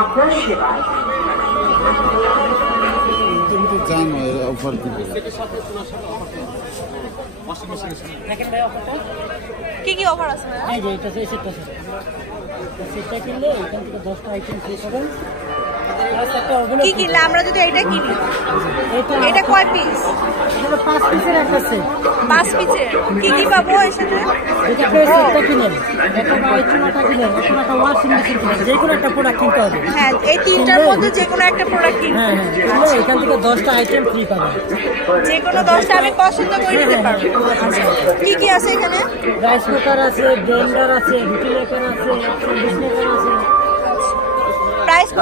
আপনার সেবায়। কি কি অফার আছে? সেটা কিনলে এখান থেকে 10টা আইটেম ফ্রি পাবেন। কি কিনলে আমরা যদি এটা কিনি? এটা কয় পিস? এটা 5 পিসের একটা সেট। 5 পিসের কি কি পাবো এর সাথে? এটা সেটটা কিনেন, একটা আইটেমটা কিনেন, একটা ওয়াশিং মেশিন কিনেন, যে কোনো একটা প্রোডাক্ট কিনতে হবে। হ্যাঁ, এই তিনটার মধ্যে যে কোনো একটা প্রোডাক্ট কিনতে। হ্যাঁ হ্যাঁ, এখান থেকে 10টা আইটেম ফ্রি পাবেন। যে কোনো 10টা আমি পছন্দ করে নিতে পারবো। কি কি আছে এখানে? রাইস কুকার আছে, ব্লেন্ডার আছে, রুটি মেকার আছে, স্যান্ডউইচ মেকার আছে। প্রাইস কত?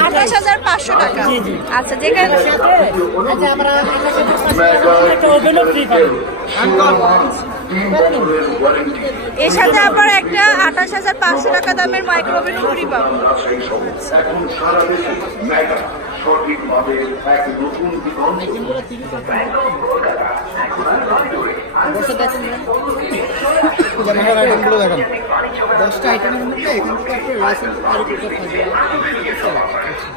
28,500 টাকা। আচ্ছা, যেখানে আমরা একটা ওভেনও ফ্রি পাবো। এর সাথে আবার একটা 28,500 টাকা দামের মাইক্রোওভেনও ফ্রি পাবো। সঠিকভাবে এক নতুন আইটেমগুলো দেখেন। 10টা আইটেমের মধ্যে এখান থেকে আপনার রাইস এন্ড কারি কুকার থাকবে,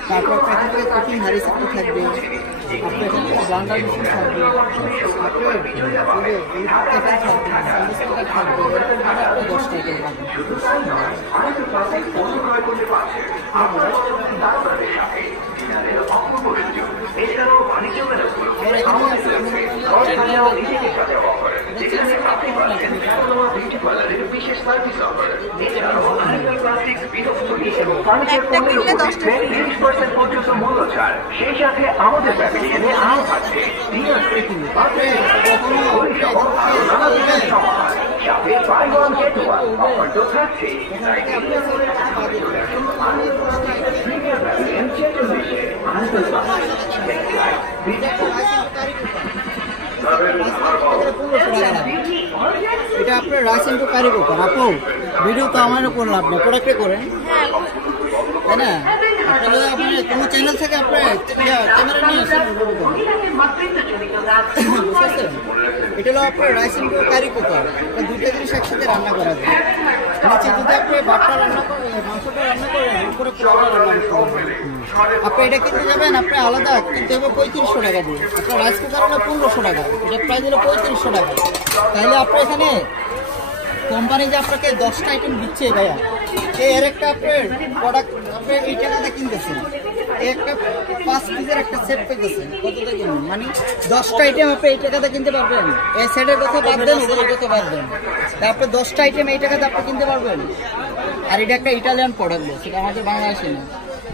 তারপর আপনার এখান থেকে কুকিং হাঁড়ি সেটটা থাকবে, আপনার এখান থেকে ব্লান্ডার মেশিন থাকবে, আপনার কেটেল থাকবে, স্যান্ডউইচ মেকার থাকবে, এরকম ভাবে আপনার 10টা আইটেম একটা কিনলে 10টা পর্যন্ত মূল্য ছাড়, সেই সাথে আমাদের প্যাভিলিয়নে আরো থাকছে সাথে buy one get one offer তো থাকছে। এটা আপনার রাইস এন্ড কারি কুকার। আপু ভিডিও তো আমারও কোনো লাভ নেই, প্রোডাক্টে করেন, তাই না? আপনারা আপনি কোনো চ্যানেল থেকে আপনার ক্যামেরা নিয়ে আসেন। এটা হলো আপনার রাইস এন্ড কারি কুকার। দুইটা জিনিস একসাথে রান্না করা যায়। নিচে যদি আপনি ভাতটা রান্না করেন, মাংসটা রান্না করেন, উপরে পোলাওটা রান্না করতে পারবেন। আপনি এটা কিনতে যাবেন, আপনি আলাদা কিনতে হবে 3500 টাকা দিয়ে। আপনার রাইস কুকার হলো 1500 টাকা, এটা প্রাইস হলো 3500 টাকা। তাহলে আপনি এখানে কোম্পানি যে আপনাকে 10টা আইটেম দিচ্ছে ভাইয়া, এর একটা আপনার প্রোডাক্ট আপনি এই টাকাতে কিনতেছেন, একটা 5 পিসের একটা সেট পেতেছেন, কতটা কিনবেন? মানে 10টা আইটেম আপনি এই টাকাতে কিনতে পারবেন। এই সেটের কথা বাদ দেন, ওগুলোর কথা বাদ দেন, তারপর 10টা আইটেম এই টাকাতে আপনি কিনতে পারবেন। আর এটা একটা ইটালিয়ান প্রোডাক্ট, সেটা আমাদের বাংলাদেশে না,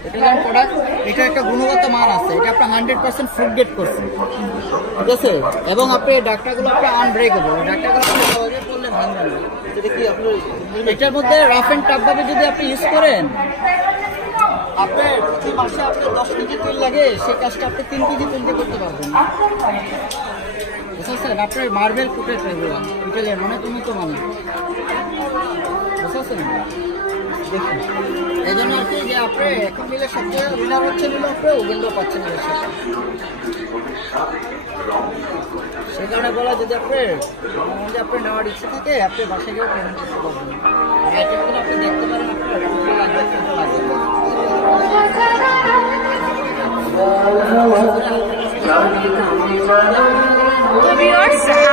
ইটালিয়ান প্রোডাক্ট। এটা একটা গুণগত মান আছে, এটা আপনার 100% ফুড গ্রেড করছে, ঠিক আছে? এবং আপনি ডাক্তারগুলো আপনার আনব্রেকেবল, ডাক্তারগুলো আপনি সহজে করলে ভাঙবেন না। এটা কি আপনার এটার মধ্যে রাফ অ্যান্ড টাফ ভাবে যদি আপনি ইউজ করেন, আপনার প্রতি মাসে আপনার 10 কেজি তেল লাগে, সেই কাজটা আপনি 3 কেজি তেল দিয়ে করতে পারবেন, বুঝছেন? আপনার মার্বেল কুটেড ইটালিয়ান মানে তুমি তো মানে, বুঝছেন? দেখুন, এই জন্য আর কি যে আপনি এখন মিলে সবচেয়ে উইনার হচ্ছে নিলে আপনি ওভেনটা পাচ্ছেন না, সেই কারণে বলা যদি আপনার নেওয়ার ইচ্ছে থাকে, আপনি বাসায় গিয়েও পেমেন্ট করতে পারবেন। আর আইটেমগুলো আপনি দেখতে পারেন, আপনার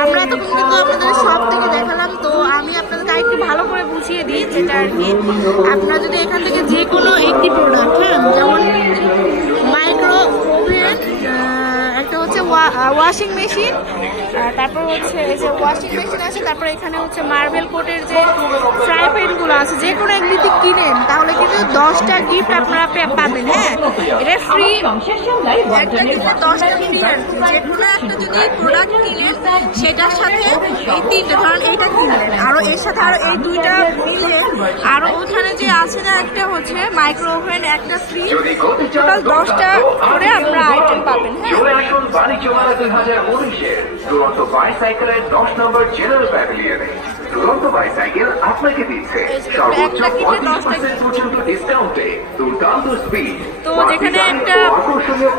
আমরা তো কিন্তু আপনাদের সব থেকে দেখালাম। তো আমি আপনাদেরকে একটু ভালো করে বুঝিয়ে দিই, যেটা আর কি আপনারা যদি এখান থেকে যে কোনো একটি প্রোডাক্ট, হ্যাঁ, যেমন মাইক্রো ওভেন, একটা হচ্ছে ওয়াশিং মেশিন, তারপর হচ্ছে এই যে ওয়াশিং মেশিন আছে, তারপর এখানে হচ্ছে মার্বেল কোটের যে ফ্রাই প্যানগুলো আছে, যে কোনো এক যদি কিনেন তাহলে কিন্তু 10টা গিফট আপনারা পাবেন। হ্যাঁ, এটা ফ্রি, একটা কিনলে 10টা ফ্রি। আর যে কোনো একটা যদি প্রোডাক্ট কিনেন সেটার সাথে এই 3টে, ধরেন এইটা কিনলেন, আরো এর সাথে আরো এই 2টা মিলে আরো ওখানে যে আছে না একটা হচ্ছে মাইক্রো ওভেন, একটা ফ্রি, টোটাল 10টা করে আপনারা আইটেম পাবেন। বাণিজ্য মেলা 2019-এর দুরন্ত বাইসাইকেলের 10 নম্বর জেনারেল প্যাভিলিয়নে দুরন্ত বাইসাইকেল আপনাকে দিচ্ছে সর্বোচ্চ 35% পর্যন্ত ডিসকাউন্টে দুর্দান্ত স্পিড। তো যেখানে একটা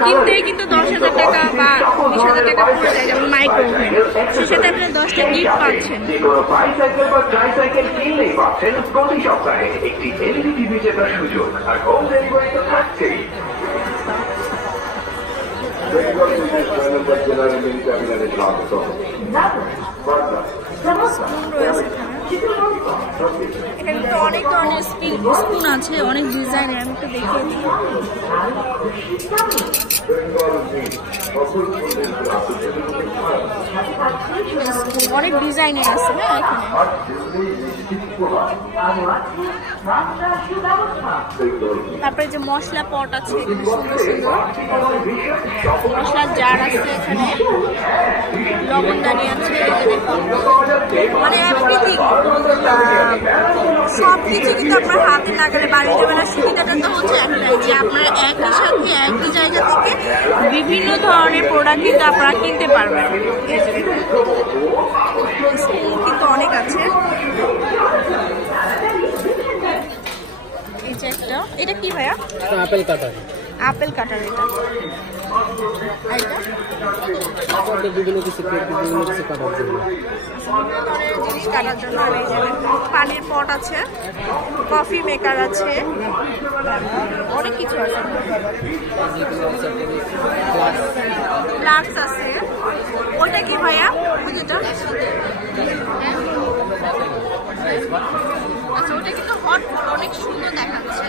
কিনতে কিন্তু 10,000 টাকা বা 20,000 টাকা পড়ে যায়, যেমন মাইক্রোওভেন, সে সাথে আপনি 10টা গিফট পাচ্ছেন। যে কোনো বাইসাইকেল বা ট্রাইসাইকেল কিনলেই পাচ্ছেন প্রতি সপ্তাহে একটি এলইডি টিভি জেতার সুযোগ, আর হোম ডেলিভারি তো থাকছেই। এখানে তো অনেক ধরনের স্পুন আছে, অনেক ডিজাইনের, আমি একটু দেখিয়েছি। অনেক ডিজাইনের আছে না এখানে। তারপরে যে মশলা পট আছে সুন্দর সুন্দর, মশলার জার আছে এখানে, লবণদানি আছে, মানে এভরিথিং সব কিছু কিন্তু আপনার হাতে নাগালে বাড়িতে বেলার সুবিধাটা তো হচ্ছে একটাই, যে আপনারা একই সাথে একই জায়গা থেকে বিভিন্ন ধরনের প্রোডাক্ট কিন্তু আপনারা কিনতে পারবেন। কিন্তু অনেক আছে। এই যে একটা, এটা কি ভাইয়া? আপেল কাটার। আপেল কাটার। এটা বিভিন্ন কিছু কাটার জন্য, জিনিস কাটার জন্য। আর এই যে পানির পট আছে, কফি মেকার আছে, অনেক কিছু আছে, ফ্লাক্স আছে। ওইটা কি ভাইয়া? যেটা আচ্ছা, ওটা কিন্তু হট, অনেক সুন্দর দেখাচ্ছে।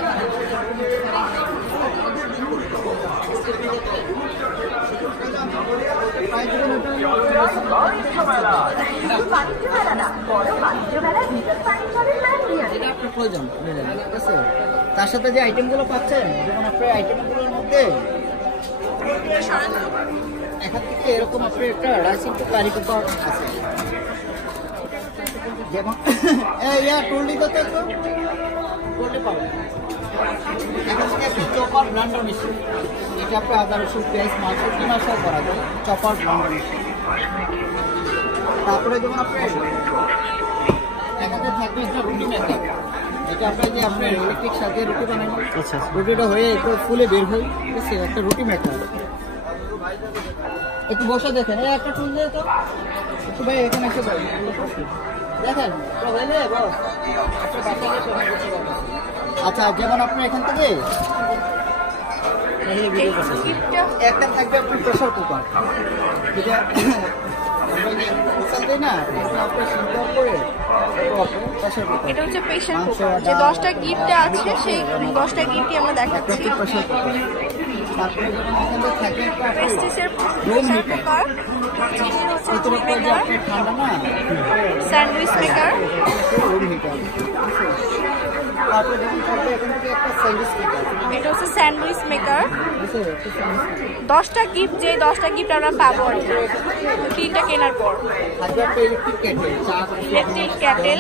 প্রয়োজন ঠিক আছে। তার সাথে যে আইটেমগুলো পাচ্ছেন, যেমন আপনার আইটেমগুলোর মধ্যে এখান থেকে এরকম আপনার একটা রাইস ইনটু কারি কুকার আছে, যেমন টুলডি কত টুলডি পাবেন। এখান থেকে একটা চপার ব্লান্ডার মেশিন, এটা আপনার আদা রসুন পেঁয়াজ মাছ কিনাশাও করা যায়, চপার ব্লান্ডার মেশিন। তারপরে যেমন আপনার এখানে থাকবে একটা রুটি মেকার, এটা আপনার যে আপনার ইলেকট্রিক সাথে রুটি বানানো, রুটিটা হয়ে একটু ফুলে বের হয়, ঠিক আছে, একটা রুটি মেকার। একটু বসে দেখেন, একটা টুল দিয়ে তো একটু ভাই এখানে এসে দেখেন। আচ্ছা, যেমন আপনার এখান থেকে একটা থাকবে আপনার প্রেশার কুকার, যেটা এটা হচ্ছে প্রেশার কুকার। যে 10টা গিফট আছে, সেই 10টা গিফটই আমরা দেখাচ্ছি। প্রেস্টিজের প্রেশার কুকার, স্যান্ডউইচ মেকার, এটা হচ্ছে স্যান্ডউইচ মেকার। 10টা গিফট, যে 10টা গিফট আমরা পাবো 3টা কেনার পর। ইলেকট্রিক ক্যাটেল,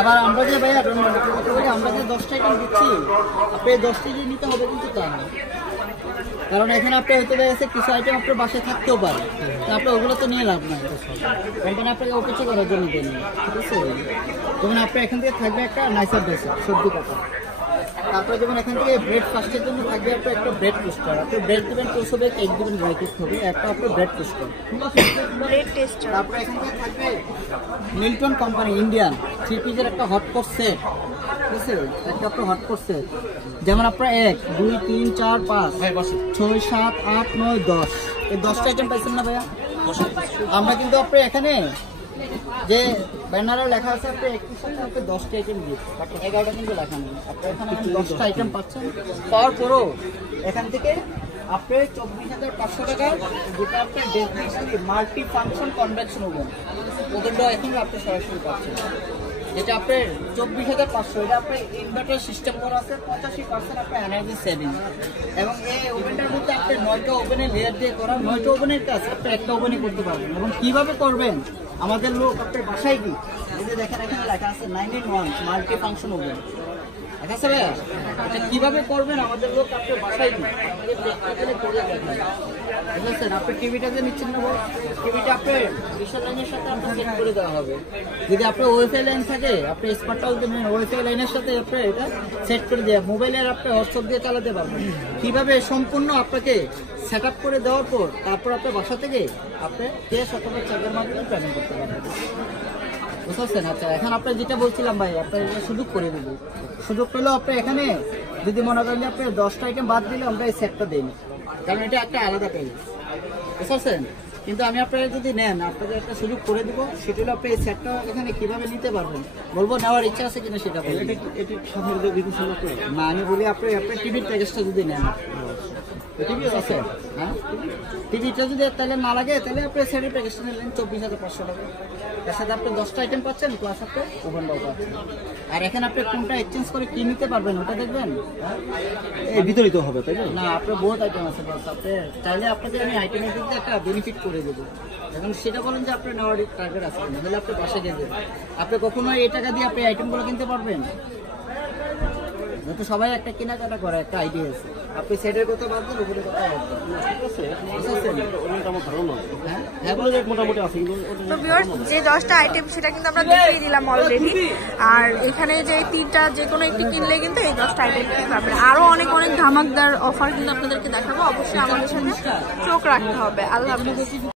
আবার আমরা যে ভাইয়া আমরা যে 10টা আইটেম দিচ্ছি, আপনি 10টি নিতে হবে কিন্তু তা না, কারণ এখানে আপনি হয়তো আছে কিছু আইটেম আপনার বাসায় থাকতেও পারে, আপনি ওগুলো তো নিয়ে লাভ নাই, কোম্পানি আপনাকে অপেক্ষা করার জন্য দেন, ঠিক আছে। যেমন আপনার এখান থেকে থাকবে একটা নাইসার ড্রেসার সবজি কাটা, তারপরে যেমন এখান থেকে ব্রেকফাস্টের জন্য থাকবে আপনার একটা ব্রেড টোস্টার, আপনি ব্রেড দেবেন টোস্ট হবে, কেক দেবেন ড্রাই টোস্ট হবে, একটা আপনার ব্রেড টোস্টার, তারপরে এখান থেকে থাকবে মিল্টন কোম্পানি ইন্ডিয়ান 3 পিসের একটা হটপট সেট, ঠিক আছে, একটা আপনার হটপট সেট, যেমন আপনার 1 2 3 4 5 6 7 8 9 10 এই 10টা আইটেম পাইছেন না ভাইয়া? আমরা কিন্তু আপনার এখানে যে ব্যানারে লেখা আছে আপনি 10টা আইটেম গিফট, বাট 11টা কিন্তু লেখা নেই। আপনি এখানে 10টা আইটেম পাচ্ছেন, পাওয়ার পরও এখান থেকে আপনি 24,500 টাকার যেটা আপনার মাল্টি ফাংশন কনভেকশন ওভেন, ওভেনটা এখন আপনি সরাসরি পাচ্ছেন। যেটা আপনার 24,500, এটা আপনার ইনভার্টার সিস্টেম করা আছে, 85% আপনার এনার্জি সেভিং। এবং এই ওভেনটার মধ্যে আপনার 9টা ওভেনের লেয়ার দিয়ে করা, 9টা ওভেনের কাজ আপনি একটা ওভেনে করতে পারবেন। এবং কিভাবে করবেন, আমাদের লোক আপনার বাসায় কি, এই যে দেখেন এখানে লেখা আছে 9-in-1 মাল্টি ফাংশন ওভেন। ঠিক আছে ভাইয়া, এটা কিভাবে করবেন আমাদের লোক আপনার বাসায় কি করে দেখেন। ঠিক আছে, আপনি টিভিটা যে নিচ্ছেন না, টিভিটা আপনার ডিশের লাইনের সাথে আপনার সেট করে দেওয়া হবে। যদি আপনার ওয়াইফাই লাইন থাকে, আপনি স্মার্ট দেবেন, ওয়াইফাই লাইনের সাথে আপনার এটা সেট করে দেওয়া, মোবাইলের আপনি হোয়াটসঅ্যাপ দিয়ে চালাতে পারবেন। কিভাবে সম্পূর্ণ আপনাকে সেট আপ করে দেওয়ার পর তারপর আপনার বাসা থেকে আপনি ক্যাশ অথবা চেকের মাধ্যমে পেমেন্ট করতে পারবেন। বুঝতে পারছেন? আচ্ছা, এখন আপনার যেটা বলছিলাম ভাই, আপনার সুযোগ করে দেবো। সুযোগ পেলেও আপনি এখানে যদি মনে করেন আপনি 10টা আইটেম বাদ দিলে আমরা এই সেটটা দিই, কারণ এটা একটা আলাদা প্রাইস। বুঝতে পারছেন? কিন্তু আমি আপনারা যদি নেন, আপনাদের একটা সুযোগ করে দিব, সেটা হলো আপনি এই সেটটা এখানে কিভাবে নিতে পারবেন, বলবো নেওয়ার ইচ্ছা আছে কিনা সেটা বলবেন। না, আমি বলি আপনি আপনার টিভির প্যাকেজটা যদি নেন, টিভি আছে, হ্যাঁ, টিভিটা যদি তাহলে না লাগে, তাহলে আপনি সেটের প্যাকেজটা নিলেন 24,500 টাকা। তার সাথে আপনি 10টা আইটেম পাচ্ছেন, প্লাস আপনি ওভেনটাও পাচ্ছেন। আর এখানে আপনি কোনটা এক্সচেঞ্জ করে কি নিতে পারবেন ওটা দেখবেন, এই বিতরিত হবে, তাই না? না, আপনার বহুত আইটেম আছে, প্লাস আপনি চাইলে আপনাকে আমি আইটেমের দিকে একটা বেনিফিট করে দেবো। এখন সেটা বলেন যে আপনার নেওয়ার টার্গেট আছে না, তাহলে আপনি বাসে গিয়ে দেবেন। আপনি কখনো এই টাকা দিয়ে আপনি আইটেমগুলো কিনতে পারবেন? যেহেতু সবাই একটা কেনাকাটা করে, একটা আইডিয়া আছে। আপনি সেটের কথা বাদ দেন, উপরে কথা বাদ দেন। মোটামুটি আছে, কিন্তু তো ভিউয়ার্স, যে 10টা আইটেম সেটা কিন্তু আমরা দেখিয়ে দিলাম অলরেডি। আর এখানে যে 3টা যে কোনো একটি কিনলে কিন্তু এই 10টা আইটেম কিনতে পারবেন। আরো অনেক অনেক ধামাকদার অফার কিন্তু আপনাদেরকে দেখাবো, অবশ্যই আমাদের সাথে চোখ রাখতে হবে। আল্লাহ হাফেজ।